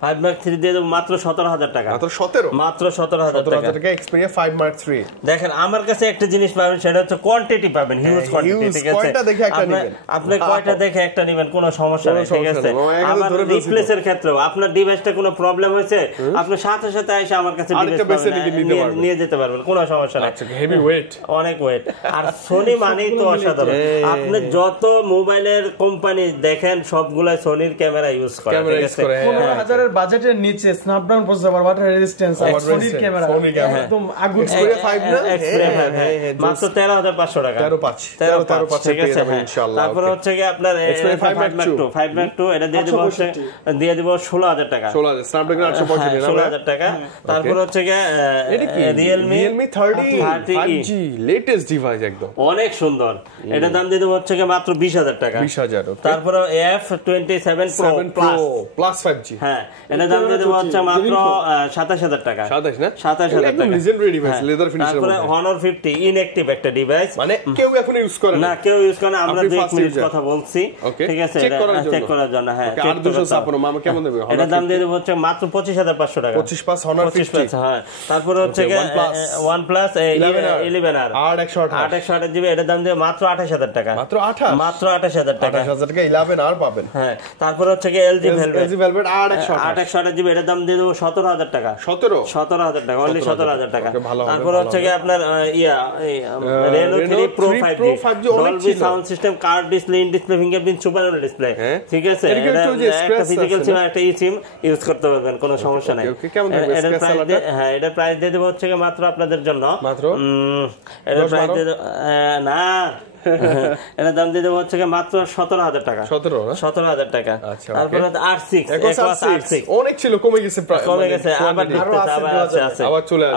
5 Mark 3 দিয়ে দেব মাত্র 17000 টাকা মাত্র 17000 টাকা Xperia 5 Mark 3 দেখেন আমার কাছে একটা জিনিস পাবেন সেটা হচ্ছে কোয়ান্টিটি পাবেন হিউজ কোয়ান্টিটি ঠিক আছে কয়টা দেখে একটা নেবেন আপনি কয়টা দেখে একটা নেবেন কোনো সমস্যা নেই ঠিক আছে আবার রিপ্লেসের ক্ষেত্রে আপনার ডিভাইসটা কোনো প্রবলেম হয়েছে আপনি সাথে সাথে এসে আমার কাছে নিয়ে যেতে পারবেন কোনো সমস্যা নেই আচ্ছা হেভি ওয়েট অনেক ওয়েট আর সোনি মানেই তো অসাধারণ আপনি যত মোবাইলের কোম্পানি দেখেন সবগুলা সোনির ক্যামেরা ইউজ করে ঠিক আছে 15000 এর বাজেটের নিচে স্ন্যাপড্রাগন প্রসেসর ওয়াটার রেজিস্ট্যান্স আর সোনির ক্যামেরা একদম আগুন Xperia 5 না মাত্র 13500 টাকা 13500 ঠিক আছে ইনশাআল্লাহ তারপর হচ্ছে কি আপনার 5 Mark 2 এটা দিয়ে দিব 16000 টাকা 16000 স্ন্যাপড্রাগন 865 16000 টাকা তারপর হচ্ছে কি এটা কি Realme 30 5G লেটেস্ট ডিভাইস একদম অনেক সুন্দর এটা দাম দিয়ে দেব হচ্ছে কি মাত্র 20000 টাকা 20000 তারপর F27 Pro প্লাস 5G হ্যাঁ এটা দাম দিয়ে দেব হচ্ছে মাত্র 27000 টাকা 27 না 27000 একদম লিজেন্ডারি ডিভাইস লেদার ফিনিশার তারপর Honor 50 ইনঅ্যাকটিভ একটা ডিভাইস মানে কেউ এখন ইউজ করে না কেউ ইউজ করে না আমরা 2 মিনিট কথা বলছি ঠিক আছে চেক করার জন্য হ্যাঁ চেক 256 মামা কেমন দেবে এটা দাম দিয়ে দেব হচ্ছে মাত্র 25500 টাকা 25 Honor 50 হ্যাঁ তারপর হচ্ছে OnePlus 11R 828 জিবি এটা দাম দিয়ে মাত্র 28000 টাকা মাত্র 28000 টাকা 11R পাবেন হ্যাঁ তারপর হচ্ছে কি LG Velvet 828 জিবি এটা দাম দিয়ে দেব 17000 টাকা 17000 টাকা অনলি 17000 টাকা তারপর হচ্ছে কি আপনার Reno 3 Pro 5G Dolby sound system card display in display fingerprint super AMOLED display ঠিক আছে একটা ফিজিক্যাল সিম একটা ই সিম ইউজ করতে পারবেন কোনো সমস্যা নাই এটার প্রাইস দিয়ে দেব হচ্ছে কি মাত্র আপনাদের জন্য মাত্র এটার প্রাইস না এটা দাম দিয়ে দেবো হচ্ছে মাত্র 17,000 টাকা। 17,000 টাকা। তারপরে R6 অনেক ছিল, কমে গেছে, প্রায় কমে গেছে, আবার আছে,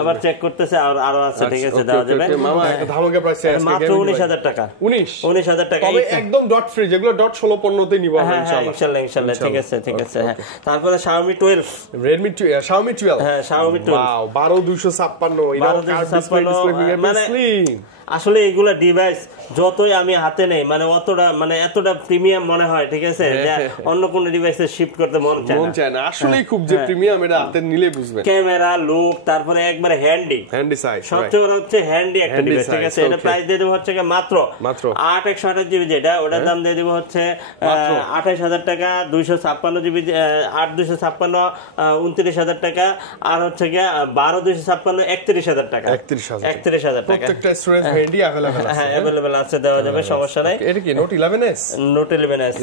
আবার চেক করতেছে, আরো আছে, ঠিক আছে, দেওয়া যাবে। মামা একটা ধামাকা প্রাইসে আজকে মাত্র 19,000 টাকা। 19,000 টাকা, তবে একদম ডট ফ্রি, যেগুলো ডট 16 পণ্যতে নিব ইনশাআল্লাহ। ইনশাআল্লাহ, ঠিক আছে, ঠিক আছে। হ্যাঁ, তারপরে Xiaomi 12, Redmi 12, Xiaomi 12, হ্যাঁ Xiaomi 12, ওয়াও, 12256, এটা ডিসপ্লে। আসলে এইগুলা ডিভাইস যতই আমি হাতে নেই, মানে অতটা, মানে এতটা প্রিমিয়াম মনে হয়, ঠিক আছে, যে অন্য কোন ডিভাইসে শিফট করতে মন চায় না। আসলেই খুব যে প্রিমিয়াম, এটা হাতে নিলে বুঝবেন। ক্যামেরা, লুক, তারপরে একবারে হ্যান্ডি সাইজ, সবচেয়ে বড় হচ্ছে হ্যান্ডি একটা ডিভাইস, ঠিক আছে। এটা প্রাইস দিয়ে দেব হচ্ছে মাত্র 8/128 জিবি, যেটা ওটার দাম দিয়ে দেব হচ্ছে 28,000 টাকা। 256 জিবি 8/256 29,000 টাকা, আর হচ্ছে 12/256 31,000 টাকা। 31,000 টাকা প্রত্যেকটা স্টোরেজ ভেরিয়েন্টি अवेलेबल আছে। হ্যাঁ, अवेलेबल আছে, দেওয়া যাবে, সমস্যা নাই। এটা কি নোট 11s? নোট 11s,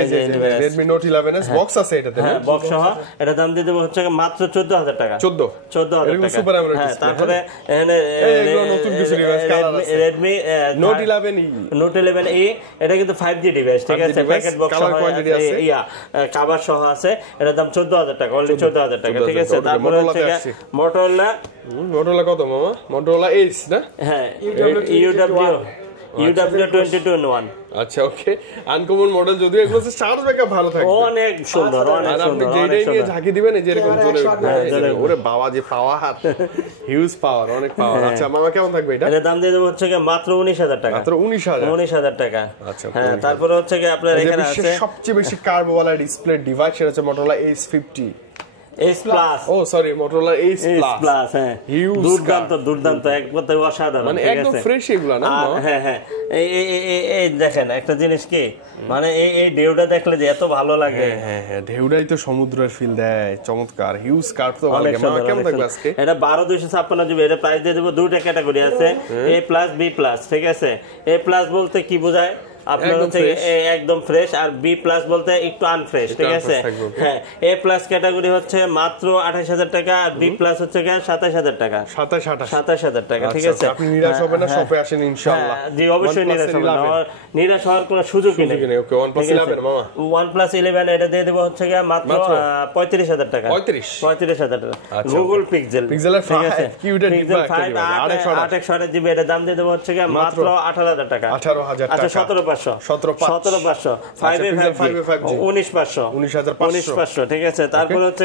এই যে Redmi Note 11s বক্স আছে এটাতে, হ্যাঁ বক্স সহ। এটা দাম দিয়ে দেব হচ্ছে মাত্র 14,000 টাকা। 14,000 টাকা, সুপার অ্যামোলেড হ্যাঁ। ডিসপ্লে। তারপরে এগুলো নতুন কিছু ডিভাইস কালার আছে। Redmi Note 11e, Note 11e, এটা কিন্তু 5G ডিভাইস, ঠিক আছে, প্যাকেট বক্স সহ আছে, কভার সহ আছে। এটার দাম 14,000 টাকা, অনলি 14,000 টাকা, ঠিক আছে। তারপরে হচ্ছে Motorola কত মামা? Motorola Ace না? হ্যাঁ, UW22 আচ্ছা, ওকে, আনকমন মডেল, যদিও এগুলো চার্জ ব্যাকআপ ভালো থাকে, অনেক সুন্দর, অনেক সুন্দর। আপনি যেটাই নিয়ে ঝাঁকি দিবেন এই যে এরকম চলে যাবে। ওরে বাবা, যে পাওয়ার, হিউজ পাওয়ার, অনেক পাওয়ার। আচ্ছা মামা, কেমন থাকবে এটা? এর দাম দিয়ে দেব হচ্ছে মাত্র 19,000 টাকা। মাত্র 19,000 টাকা। আচ্ছা, হ্যাঁ। তারপরে হচ্ছে আপনার এখানে আছে সবচেয়ে বেশি কার্ভওয়ালা ডিসপ্লে ডিভাইস, সেটা হচ্ছে Motorola Ace 50 S Plus, Motorola Ace Plus, হ্যাঁ, দুর্দান্ত, একবার অসাধারণ, মানে একদম ফ্রেশ এগুলা না? হ্যাঁ হ্যাঁ, এই দেখেন একটা জিনিস কি, মানে এই ঢেউটা দেখলে যে এত ভালো লাগে। হ্যাঁ, ঢেউটাই তো সমুদ্রের ফিল দেয়, চমৎকার হিউজ কার্ভ তো ভালো লাগে। মামা কেমন থাকবে আজকে? এটা 12/256 জিবি, এটা প্রাইস দিয়ে দেব। দুইটা ক্যাটাগরি আছে, A প্লাস B প্লাস, ঠিক আছে। A প্লাস বলতে কি বোঝায় আপনার হচ্ছে একদম ফ্রেশ, আর বি প্লাস বলতে একটু আনফ্রেশ, ঠিক আছে। হ্যাঁ, এ প্লাস ক্যাটাগরি হচ্ছে মাত্র 28,000 টাকা, আর বি প্লাস হচ্ছে 27,000 টাকা। 27,000 টাকা, ঠিক আছে। আপনি নিরাশ হবেন না, শপে আসেন ইনশাআল্লাহ। জি, অবশ্যই নিরাশ হবেন না, নিরাশ হওয়ার কোনো সুযোগই নেই। ওকে, OnePlus 11 মামা, OnePlus 11 এটা দিয়ে দেব হচ্ছে মাত্র 35,000 টাকা। 35,000 টাকা। গুগল পিক্সেল, ঠিক আছে, কিউটের ডিব্বা, 8/128 জিবি, এটা দাম দিয়ে দেব হচ্ছে মাত্র 18,000 টাকা। 18,000 টাকা। আচ্ছা, 17,500 19,500, ঠিক আছে। তারপর হচ্ছে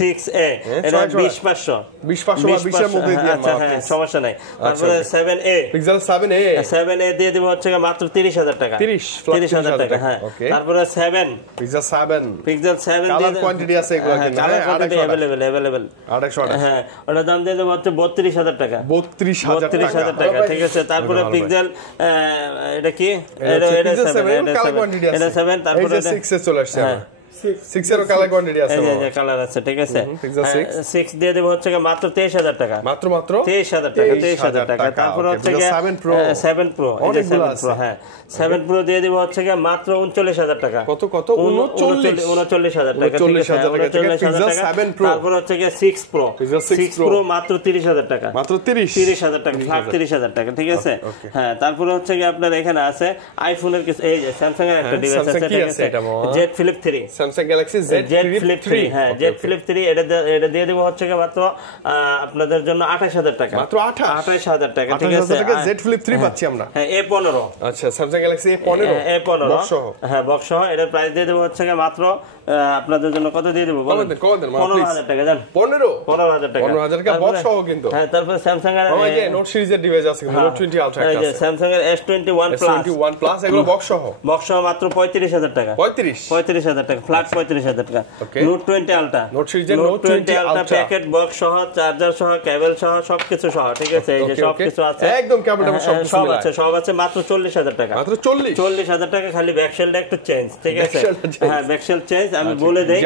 6A, এটা 20,500 20,000 এর মধ্যে দিয়ে আচ্ছা, হ্যাঁ, সমস্যা নাই। তারপরে 7A, Pixel 7A দিয়ে দেব হচ্ছে মাত্র 30,000 টাকা। 30,000 টাকা, হ্যাঁ। তারপরে Pixel 7 কালার কোয়ান্টিটি আছে, এগুলো কিন্তু अवेलेबल 800, হ্যাঁ, ওটার দাম দিয়ে দেব হচ্ছে 32,000 টাকা। 32,000 টাকা, ঠিক আছে। তারপরে পিক্সেল, এটা কি, এটা 7, তারপরে 6 এ চলে আসছে। 6 এর কালার কোয়ান্টিটি আছে, এই যে কালার আছে, ঠিক আছে। 6 দিয়ে দেব হচ্ছে মাত্র 23,000 টাকা। মাত্র 23,000 টাকা। তারপর হচ্ছে 7 Pro, এই যে 7 Pro, হ্যাঁ, 7 Pro দিয়ে দেব হচ্ছে মাত্র 39,000 টাকা। কত 39,000 টাকা, ঠিক আছে, 39,000 টাকা। তারপর হচ্ছে 6 Pro মাত্র 30,000 টাকা। মাত্র 30,000 টাকা, 30,000 টাকা, ঠিক আছে। হ্যাঁ, তারপর হচ্ছে আপনার এখানে আছে আইফোনের কিছু, এই যে স্যামসাং এর একটা ডিভাইস আছে, ঠিক আছে, Z Flip 3, Samsung Galaxy Z Flip 3, হ্যাঁ, Z Flip 3, এটা দিয়ে দেব হচ্ছে মাত্র আপনাদের জন্য 28,000 টাকা। মাত্র 28,000 টাকা, ঠিক আছে। Z Flip 3 পাচ্ছি আমরা। হ্যাঁ, A15, আচ্ছা, Samsung Galaxy A15 বক্স সহ, হ্যাঁ, বক্স সহ। এটার প্রাইস দিয়ে দেব হচ্ছে মাত্র আপনাদের জন্য কত দিয়ে দেব বলেন? 15,000 টাকা। জান, 15,000 টাকা, 15,000 টাকা বক্স সহ কিন্তু। হ্যাঁ, তারপর স্যামসাং এর ওই যে নোট সিরিজের ডিভাইস আছে, নোট 20 আলট্রা আছে, এই যে স্যামসাং এর S21 প্লাস, এগুলো বক্স সহ মাত্র 35,000 টাকা। 35,000 টাকা, ফ্ল্যাট 35,000 টাকা। নোট 20 আলট্রা, নোট সিরিজের নোট 20 আলট্রা, প্যাকেট বক্স সহ, চার্জার সহ, কেবল সহ, সবকিছু সহ, ঠিক আছে। এই যে সবকিছু আছে, একদম কেবল সব আছে মাত্র 40,000 টাকা। মাত্র 40,000 টাকা, খালি ব্যাকশেলটা একটু চেঞ্জ, ঠিক আছে। হ্যাঁ, ব্যাকশেল চেঞ্জ, আমি বলে দেই,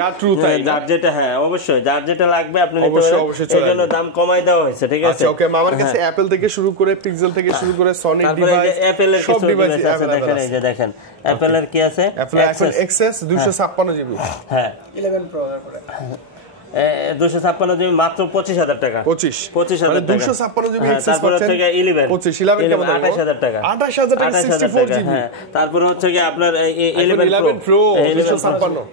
যার যেটা, হ্যাঁ অবশ্যই যার যেটা লাগবে আপনি নিতে পারেন, এই জন্য দাম কমাই দেওয়া হয়েছে, ঠিক আছে। আচ্ছা, ওকে, আমার কাছে অ্যাপল থেকে শুরু করে পিক্সেল থেকে শুরু করে সনিক ডিভাইস, অ্যাপলের সব ডিভাইস আছে, দেখেন, এই যে দেখেন অ্যাপলের কি আছে, অ্যাপল XS 256 জিবি, হ্যাঁ, 11 Pro, তারপরে 256 জিবি মাত্র 25000 টাকা। 25000 মানে টাকা 256 জিবি এক্সেস তারপর পাচ্ছেন। হচ্ছে 11 11 কেমন 28000 টাকা। 28000 টাকা 64 জিবি। হ্যাঁ তারপরে হচ্ছে কি আপনার 11 Pro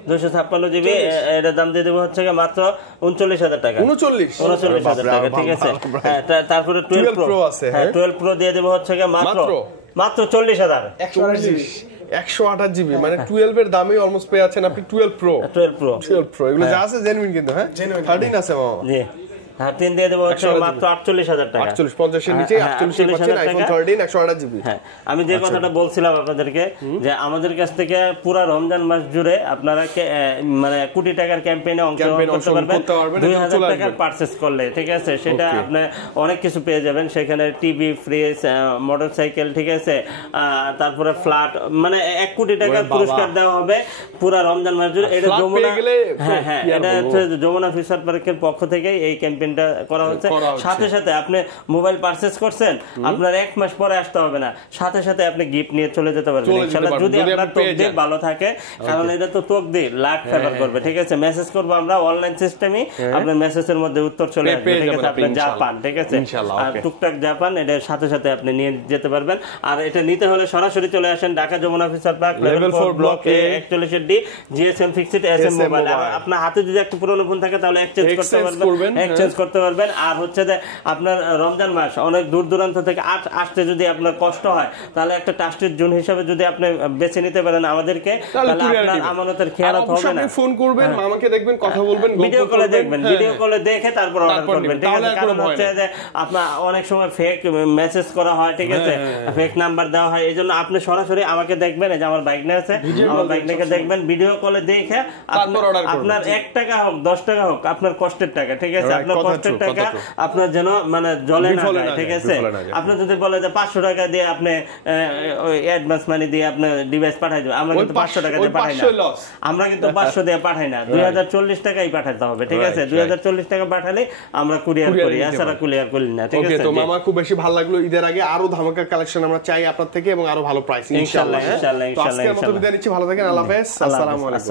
256 জিবি এটার দাম দিয়ে দেব হচ্ছে কি মাত্র 39000 টাকা। 39000 টাকা, ঠিক আছে। হ্যাঁ তারপরে 12 Pro আছে। হ্যাঁ 12 Pro দিয়ে দেব হচ্ছে কি মাত্র 40000। 128 জিবি মানে 12 এর দামে অলমোস্ট পেয়ে আছেন আপনি 12 Pro এগুলো যা আছে জেনুইন কিন্তু। হ্যাঁ 13 আছে মামা। জি 13 দিয়ে দেবো হচ্ছে মাত্র 48000 টাকা। 50 এর নিচে 48 পাচ্ছেন আইফোন 13 128 জিবি। হ্যাঁ আমি যে কথাটা বলছিলাম আপনাদেরকে যে আমাদের কাছ থেকে পুরো রমজান মাস জুড়ে আপনারা মানে কোটি টাকার ক্যাম্পেইনে অংশগ্রহণ করতে পারবেন 2000 টাকার পারচেজ করলে, ঠিক আছে। সেটা আপনি অনেক কিছু পেয়ে যাবেন সেখানে, টিভি, ফ্রিজ, মোটরসাইকেল, ঠিক আছে। তারপরে ফ্ল্যাট, মানে 1 কোটি টাকার পুরস্কার দেওয়া হবে পুরো রমজান মাস জুড়ে। এটা যমুনা, হ্যাঁ এটা হচ্ছে যমুনা ফিউচার পার্কের পক্ষ থেকে এই ক্যাম্পেইনটা করা হচ্ছে। সাথে সাথে আপনি মোবাইল পারচেজ করছেন, আপনার 1 মাস পরে আসতে হবে না, সাথে সাথে আপনি গিফট নিয়ে চলে যেতে পারবেন ইনশাআল্লাহ, যদি আপনার তকদির ভালো থাকে। কারণ এটা তো তকদির, লাক ফেভার করবে, ঠিক আছে। মেসেজ করব আমরা অনলাইন সিস্টেমে, আপনার মেসেজের মধ্যে উত্তর চলে আসবে, ঠিক আছে। আপনি জাপান, ঠিক আছে, আর টুকটাক জাপান এর সাথে সাথে আপনি নিয়ে যেতে পারবেন। আর এটা নিতে হলে সরাসরি চলে আসেন Dhaka Jamuna future park level 4 block A 41 D GSM fixed SM mobile. আপনার হাতে যদি একটা পুরনো ফোন থাকে তাহলে এক্সচেঞ্জ করতে পারবেন। আর হচ্ছে যে আপনার রমজান মাস অনেক দূর দূরান্ত থেকে আসতে যদি আপনার কষ্ট হয়, তাহলে একটা ট্রাস্টেড জোন হিসেবে যদি আপনি বেছে নিতে পারেন আমাদেরকে, তাহলে আপনার আমানতের খেয়ালত হবে না। আপনি ফোন করবেন, মামাকে দেখবেন, কথা বলবেন, ভিডিও কলে দেখবেন, ভিডিও কলে দেখে তারপর অর্ডার করবেন, ঠিক আছে। কারণ হচ্ছে যে আপনার অনেক সময় ফেক মেসেজ করা হয়, ঠিক আছে, ফেক নাম্বার দেওয়া হয়। এইজন্য আপনি সরাসরি আমাকে দেখবেন, এই যে আমার বাইক নিয়ে আছে, আমার বাইক নিয়ে দেখবেন, ভিডিও কলে দেখে আপনার 1 টাকা হোক 10 টাকা হোক আপনার কষ্টের টাকা, ঠিক আছে। আপনার কষ্টের টাকা আপনার যেন মানে জলে না যায়, ঠিক আছে। আপনি যদি বলে যে 500 টাকা দিয়ে আপনি ওই অ্যাডভান্স মানি দিয়ে আপনি ডিভাইস পাঠাই দেবেন, আমরা কিন্তু 500 টাকা দিয়ে পাঠাই না, আমরা কিন্তু 500 দিয়ে পাঠাই না, 2040 টাকাই পাঠাতে হবে, ঠিক আছে। 2040 টাকা পাঠালে আমরা কুরিয়ার করি, এছাড়া কুরিয়ার করি না, ঠিক আছে। তো মামা খুব বেশি ভালো লাগলো, ঈদের আগে আরো ধামাকা কালেকশন আমরা চাই আপনার থেকে এবং আরো ভালো প্রাইস ইনশাআল্লাহ। ইনশাআল্লাহ আজকের মতো বিদায় নিচ্ছি, ভালো থাকেন, আল্লাহ হাফেজ, আসসালামু আলাইকুম।